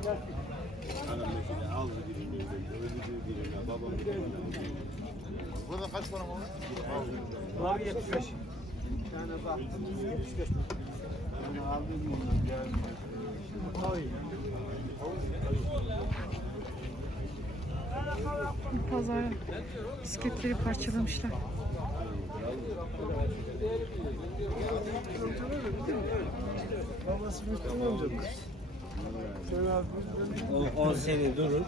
Anam mesela aldı birini, öldürdü birini, babam birini. Burada kaç para var? Var 75. Bir tane baktım 75 mi? Ben aldım ondan geldim. Oy. Pazar bisikletleri parçalamışlar. Babası Müslüman amca mı? Sen abi. O 10 sene durur.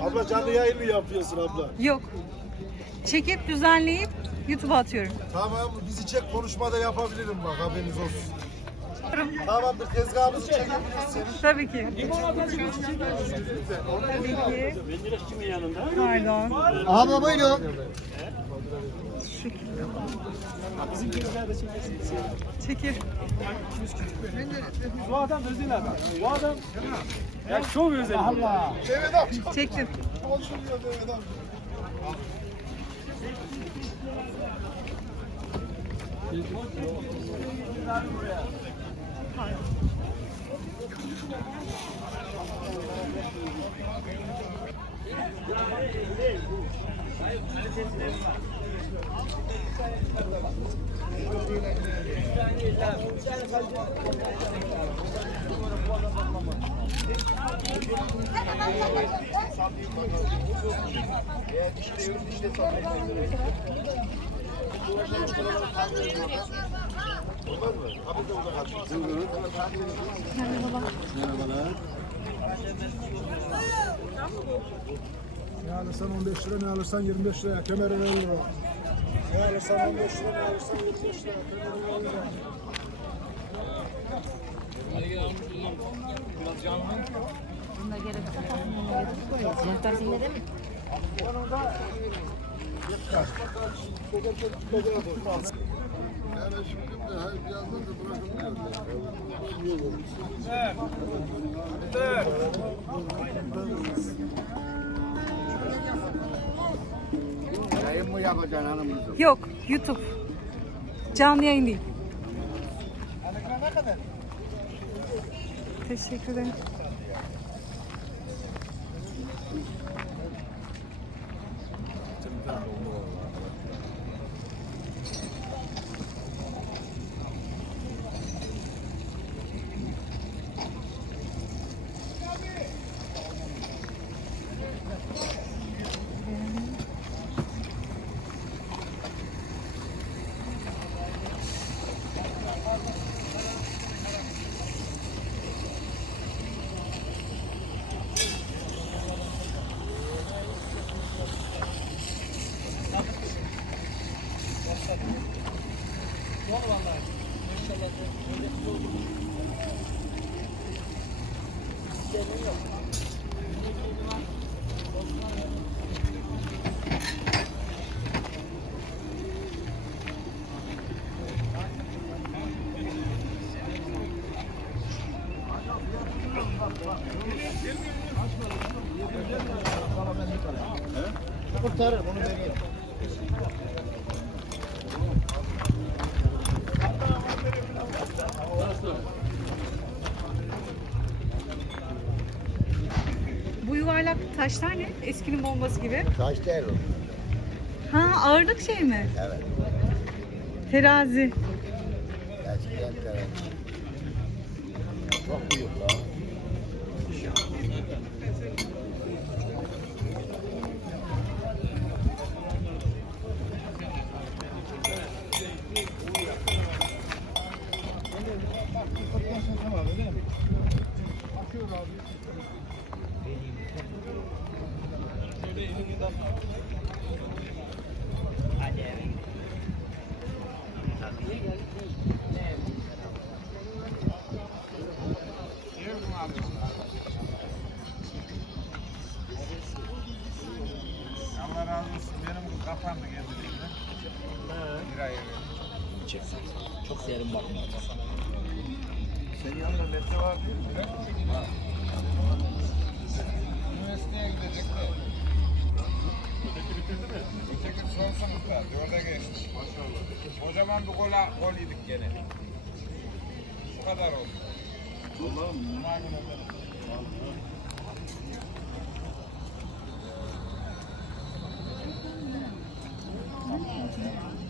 Abla canlı yayın mı yapıyorsun abla? Yok. Çekip düzenleyip YouTube'a atıyorum. Tamam bizi çek konuşmada yapabilirim bak haberiniz olsun. Tamamdır tezgahımızı çekebilirsin. Tabii ki. Tabii ki. Pardon. Abla buyurun. Şu şekilde. Çekir. Bu adam özel adam. Bu adam ya çok özel. Allah. Evet amca. Çektim. Konuşuluyor evet amca. Ne alırsan 15 lira, ne alırsan 25 lira, kemerin 50 lira. Ne alırsan 15 lira, ne alırsan 25 lira, kemerin 50 lira. Bunda gerek yok. Muhtar sinirde mi? Yani şimdi de hayır birazdan da bırakılmıyor. Yayın mı yapacaksın hanım kızım? Yok. YouTube. Canlı yayın değil. Teşekkür ederim. Kurtarır bunu vereyim. Bu yuvarlak Eskinin bombası gibi. Taş değil o. Ha ağırlık şey mi? Evet. Terazi. Eskiden teren. Çok büyük lan. Allah razı olsun. Benim bu kapandı kendiliğinden. Bir ay içeceksin. Çok serin bakma. Senin yanında metre var değil mi? Var. Üniversiteye gidecek de. Öteki bitirdi mi? Öteki son sınıfta. Dörde geçti. Maşallah. Kocaman bir gol, gol yedik gene. Bu kadar oldu. Allah'ım. Öteki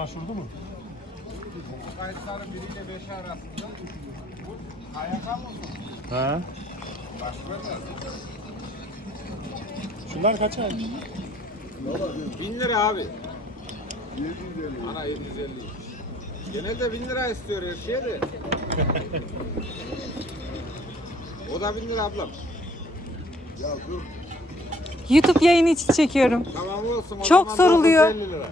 başvurdu mu? Kayıtların biriyle beşi arasında. Kayaka mı? He. Başvurdu. Şunlar kaç ay? Bin lira abi. Ana 750. Genelde bin lira istiyor her şeye de. o da bin lira ablam. YouTube yayını için çekiyorum. Tamam olsun. o Çok zaman soruluyor. 950 lira.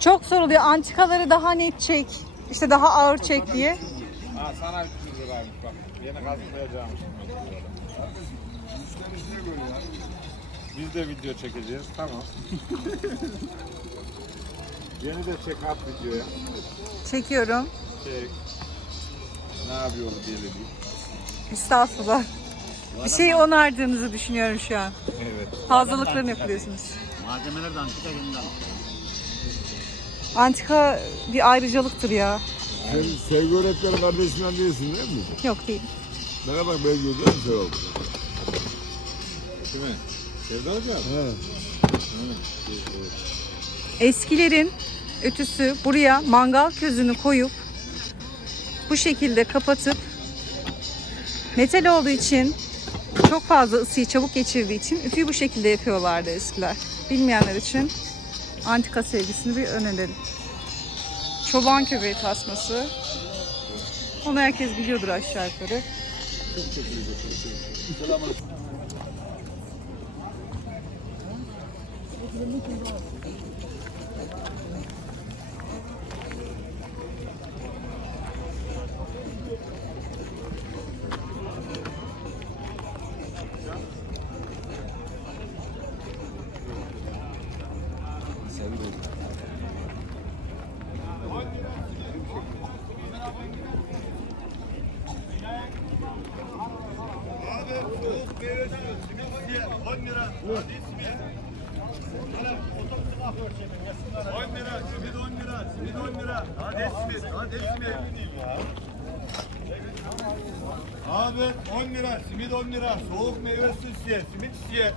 Çok soruluyor. Antikaları daha net çek. işte daha ağır çek diye. Ha sana 300 liraymış bak. Yeni kazıklayacağım. Biz de video çekeceğiz. Tamam. Yeni de çek at videoya. Çekiyorum. Çek. Ne yapıyoruz diyelim. Estağfurullah. Bir şey onardığınızı düşünüyorum şu an. Evet. Fazlalıklarını yapıyorsunuz. Malzemeler de antika yeniden. Antika bir ayrıcalıktır ya. Sen sevgi öğretmeni kardeşinden değilsin değil mi? Yok değil. Bana bak ben gördüm Sevap. Kime? Sevda hocam. He. Eskilerin ütüsü buraya mangal közünü koyup bu şekilde kapatıp metal olduğu için çok fazla ısıyı çabuk geçirdiği için ütüyü bu şekilde yapıyorlardı eskiler. Bilmeyenler için antika sevgisini bir önerelim. Çoban köpeği tasması. Onu herkes biliyordur aşağı yukarı. İstiyor, simit istiyor.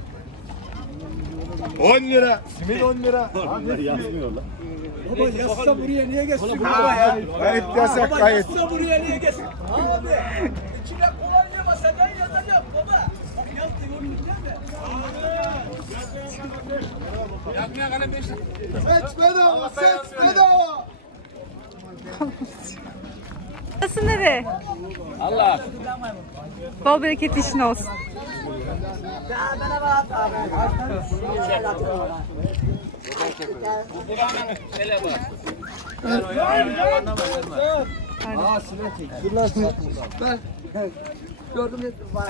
10 lira, simit 10 lira. Bunlar yazmıyor lan. Baba yazsa buraya niye geçsin? Baba ya. Kayıt yasak kayıt. buraya niye geçsin? Abi içine kolonya masadan yazacağım baba. Bak yaz diyorum değil mi? Yakmaya kalem 5 Seç bedava, seç bedava. Nasıl nere? Allah. Bol bereketli işin olsun.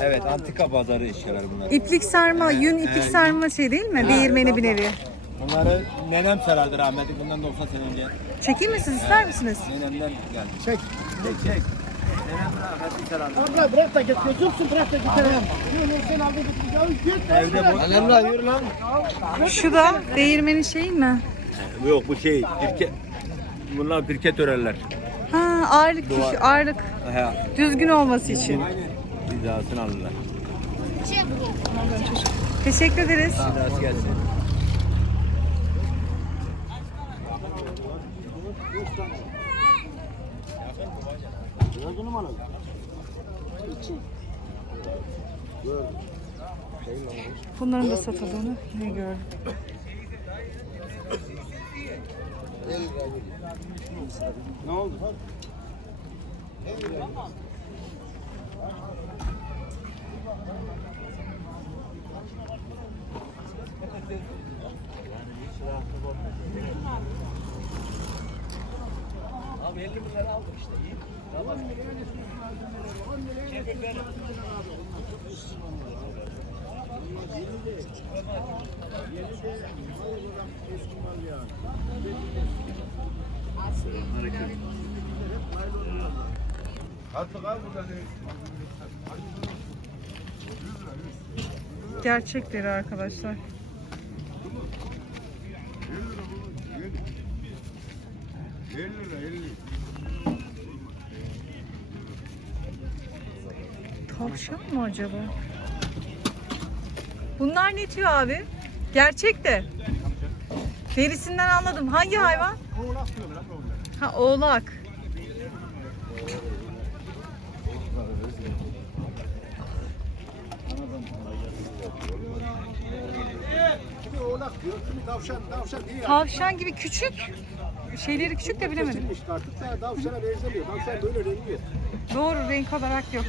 Evet antika pazarı eşyalar bunlar. İplik sarma, yün iplik sarma şey değil mi? Değirmeni bir nevi. Bunları nenem sarardı rahmetli bundan 90 sene önce. Çekeyim mi siz ister misiniz? Nenemden geldi. Çek. Çek çek. Abla bırak da git. Gözüksün bırak da git. Yürü sen aldın git. Evde bu. Annemle yürü lan. Şu da değirmenin şeyi mi? Yok bu şey. Pirke. Bunlar pirke töreller. Ha ağırlık düşü, ağırlık He. düzgün olması için. Hizasını alırlar. Teşekkür ederiz. Hizası gelsin. Bunların da satıldığını yine gördüm. Ne oldu? Abi 50 bin lira aldık işte iyi. Tamam. Ne? Gerçekleri arkadaşlar. lira 50. Tavşan mı acaba? Bunlar ne diyor abi? Gerçek de. Derisinden anladım. Hangi hayvan? Ha oğlak. Tavşan, tavşan. Tavşan gibi küçük. Şeyleri küçük de bilemedim. Artık da tavşana benzemiyor. Tavşan böyle rengi. Doğru renk olarak yok.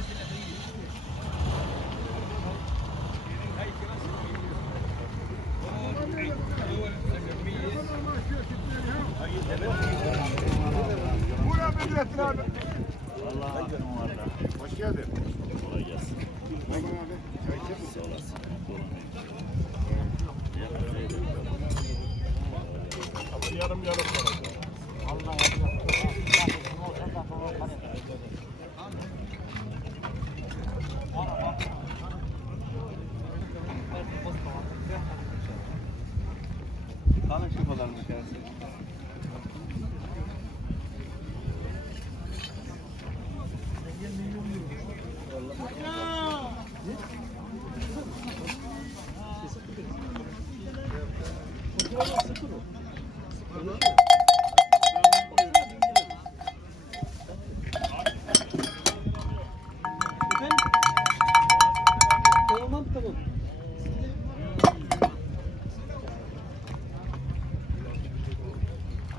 Buyurun Bedrettin abi. Hoş geldin. Kolay abi. Çay içer misin? Yarım yarım. Kanın şu kadarmış yani. Tamam tamam.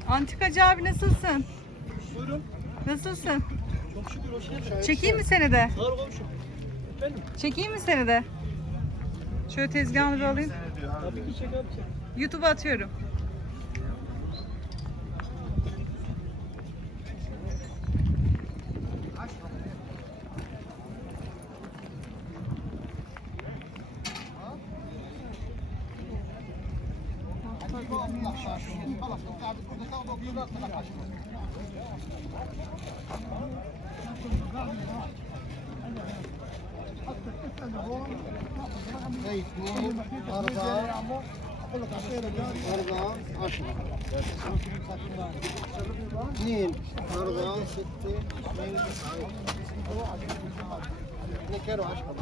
Antikacı abi nasılsın? Buyurun. Nasılsın? Çok şükür hoş geldin. Çekeyim mi seni de? Sağ ol komşum. Efendim? Çekeyim mi seni de? Şöyle tezgahını bir alayım. Tabii ki çek abi çek. YouTube'a atıyorum. زيتون أربعة أربعة عشرة اثنين أربعة ستة اثنين كانوا عشرة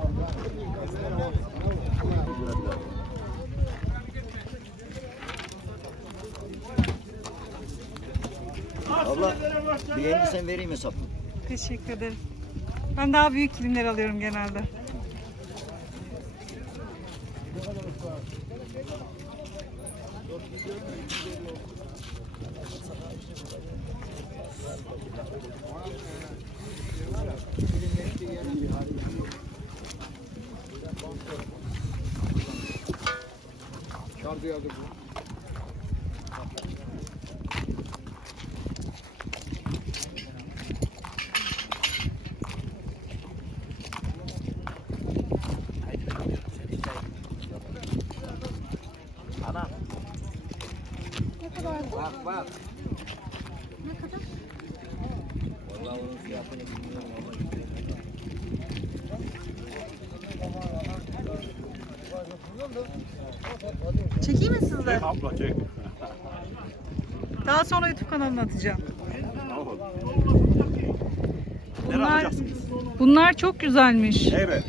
Abla beğendiysen vereyim hesap. Teşekkür ederim. Ben daha büyük kilimler alıyorum genelde. Şarjı yazdık bu. Bak bak. Ne kadar? Vallahi onun fiyatını bilmiyorum ama Çekeyim mi sizi de? Abla çek. Daha sonra YouTube kanalına atacağım. Bunlar, bunlar çok güzelmiş. Evet.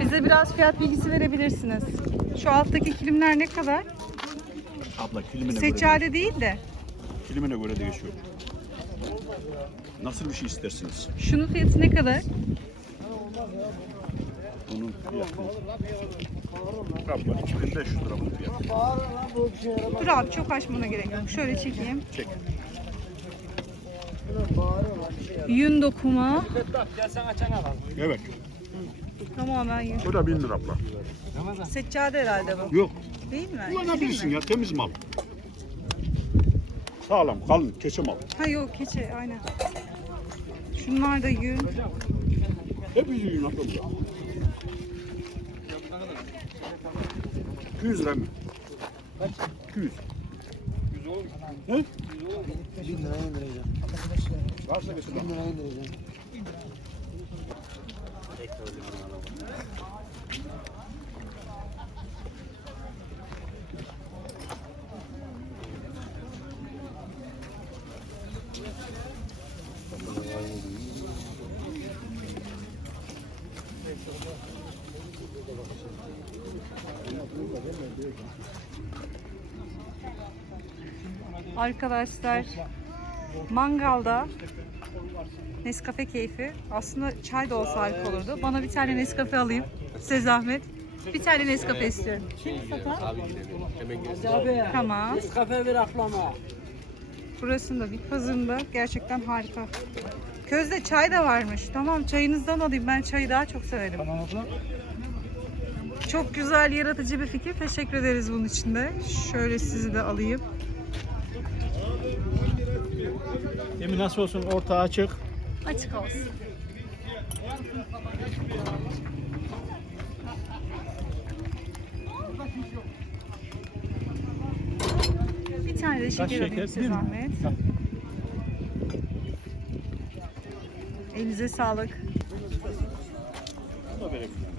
Bize biraz fiyat bilgisi verebilirsiniz. Şu alttaki kilimler ne kadar? Abla kilimine Seccade değil de. göre, kilimine göre değişiyor. Nasıl bir şey istersiniz? Şunun fiyatı ne kadar? Bunun fiyatı. Abla 2500 lira bunun fiyatı. Dur abi çok açmana gerek yok. Şöyle çekeyim. Çek. Yün dokuma. Evet. Tamamen yün. Bu da 1000 lira abla. Seccade herhalde bu. Yok. Değil mi? Kullanabilirsin ya temiz mal. Sağlam, kalın, keçe mal. Ha yok keçe aynen. Şunlar da yün. Hep abla bu ya. 200 lira mı? Kaç? 200. 100 olur. He? 1000 liraya indireceğim. Varsa geçin. 1000 liraya indireceğim. Arkadaşlar mangalda Nescafe keyfi. Aslında çay da olsa harika olurdu. Bana bir tane Nescafe alayım. Size zahmet. Bir tane Nescafe istiyorum. Kim satan? Tamam. Kafe bir aklama. Burasında bir pazarında gerçekten harika. Közde çay da varmış. Tamam çayınızdan alayım. Ben çayı daha çok severim. Çok güzel, yaratıcı bir fikir. Teşekkür ederiz bunun için de. Şöyle sizi de alayım. Emin nasıl olsun orta açık. Açık olsun. Bir tane de şeker alayım şeker? size Bir mi? zahmet. Elinize sağlık. Hep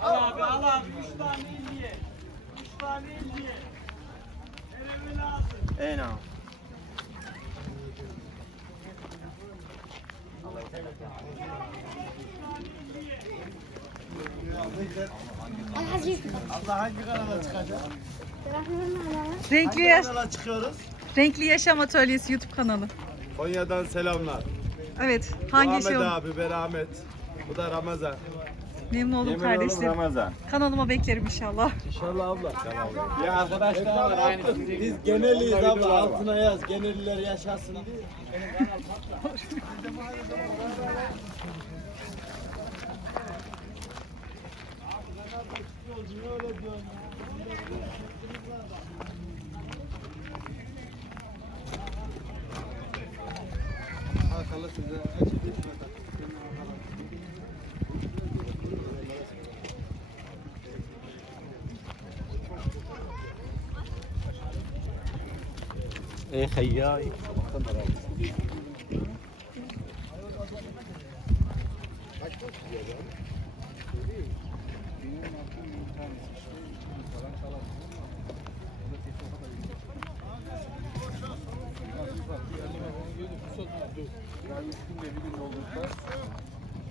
Al abi al abi. Üç tane indiye. Üç tane indiye. Nereye lazım? Allah hangi kanala çıkacak? Renkli, yaş- Kanala çıkıyoruz. Renkli Yaşam Atölyesi YouTube kanalı. Konya'dan selamlar. Evet. Hangi şey oldu? abi, ben Ahmet. Bu da Ramazan. Memnun oldum kardeşlerim. Ramazan. Kanalıma beklerim inşallah. İnşallah abla. Ya arkadaşlar var aynı Biz geneliyiz abla. Altına yaz. Geneliler yaşasın إيه خياي Thank you. tanesi işte. İçimiz falan kalamıyor. Burada tepki o kadar yüksek. Nasıl bak? Yani onu gördüm. Bu satıyor. Dur. Yani üç günde bir gün doldursa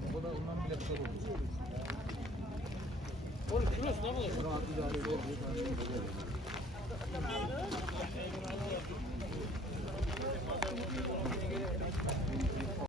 o kadar ondan bile kısa doldurur. Oğlum kilosu ne kadar? Rahat idare ediyor.